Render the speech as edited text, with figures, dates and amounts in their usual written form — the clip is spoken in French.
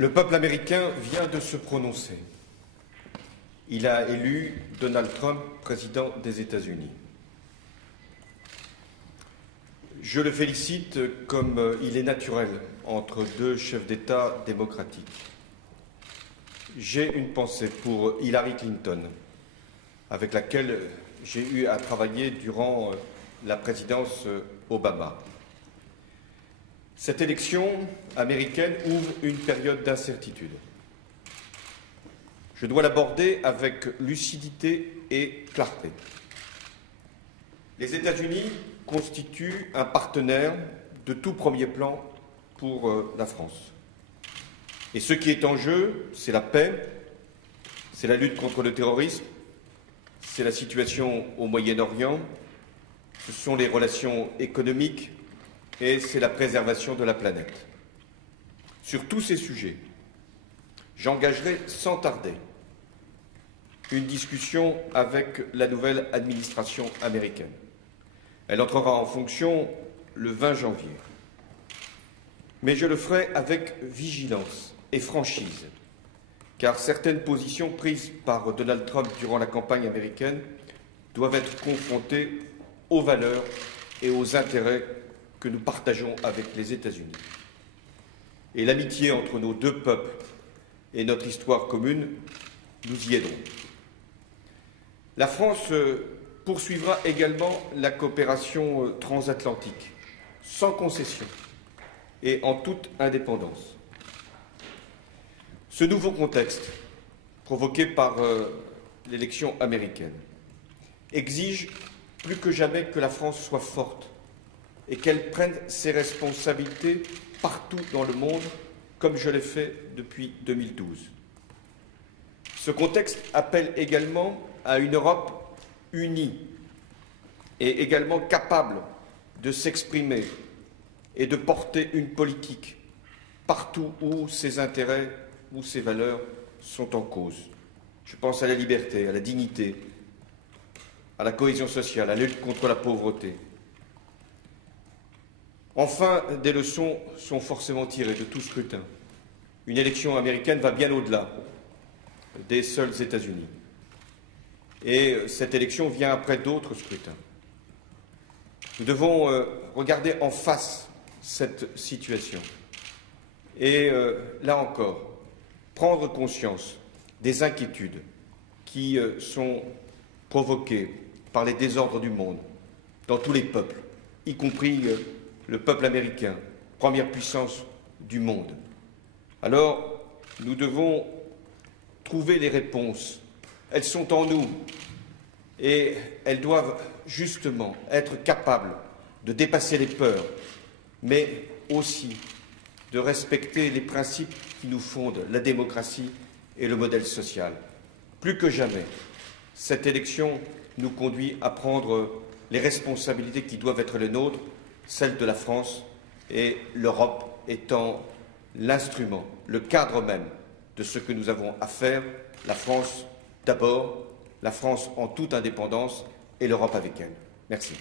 Le peuple américain vient de se prononcer. Il a élu Donald Trump président des États-Unis. Je le félicite comme il est naturel entre deux chefs d'État démocratiques. J'ai une pensée pour Hillary Clinton, avec laquelle j'ai eu à travailler durant la présidence Obama. Cette élection américaine ouvre une période d'incertitude. Je dois l'aborder avec lucidité et clarté. Les États-Unis constituent un partenaire de tout premier plan pour la France. Et ce qui est en jeu, c'est la paix, c'est la lutte contre le terrorisme, c'est la situation au Moyen-Orient, ce sont les relations économiques et c'est la préservation de la planète. Sur tous ces sujets, j'engagerai sans tarder une discussion avec la nouvelle administration américaine. Elle entrera en fonction le 20 janvier. Mais je le ferai avec vigilance et franchise, car certaines positions prises par Donald Trump durant la campagne américaine doivent être confrontées aux valeurs et aux intérêts que nous partageons avec les États-Unis. Et l'amitié entre nos deux peuples et notre histoire commune nous y aideront. La France poursuivra également la coopération transatlantique, sans concession et en toute indépendance. Ce nouveau contexte, provoqué par l'élection américaine, exige plus que jamais que la France soit forte et qu'elle prenne ses responsabilités partout dans le monde, comme je l'ai fait depuis 2012. Ce contexte appelle également à une Europe unie et également capable de s'exprimer et de porter une politique partout où ses intérêts ou ses valeurs sont en cause. Je pense à la liberté, à la dignité, à la cohésion sociale, à la lutte contre la pauvreté. Enfin, des leçons sont forcément tirées de tout scrutin. Une élection américaine va bien au-delà des seuls États-Unis. Et cette élection vient après d'autres scrutins. Nous devons regarder en face cette situation et, là encore, prendre conscience des inquiétudes qui sont provoquées par les désordres du monde, dans tous les peuples, y compris le peuple américain, première puissance du monde. Alors, nous devons trouver les réponses. Elles sont en nous et elles doivent justement être capables de dépasser les peurs, mais aussi de respecter les principes qui nous fondent, la démocratie et le modèle social. Plus que jamais, cette élection nous conduit à prendre les responsabilités qui doivent être les nôtres, celles de la France et l'Europe étant l'instrument, le cadre même de ce que nous avons à faire, la France d'abord, la France en toute indépendance et l'Europe avec elle. Merci.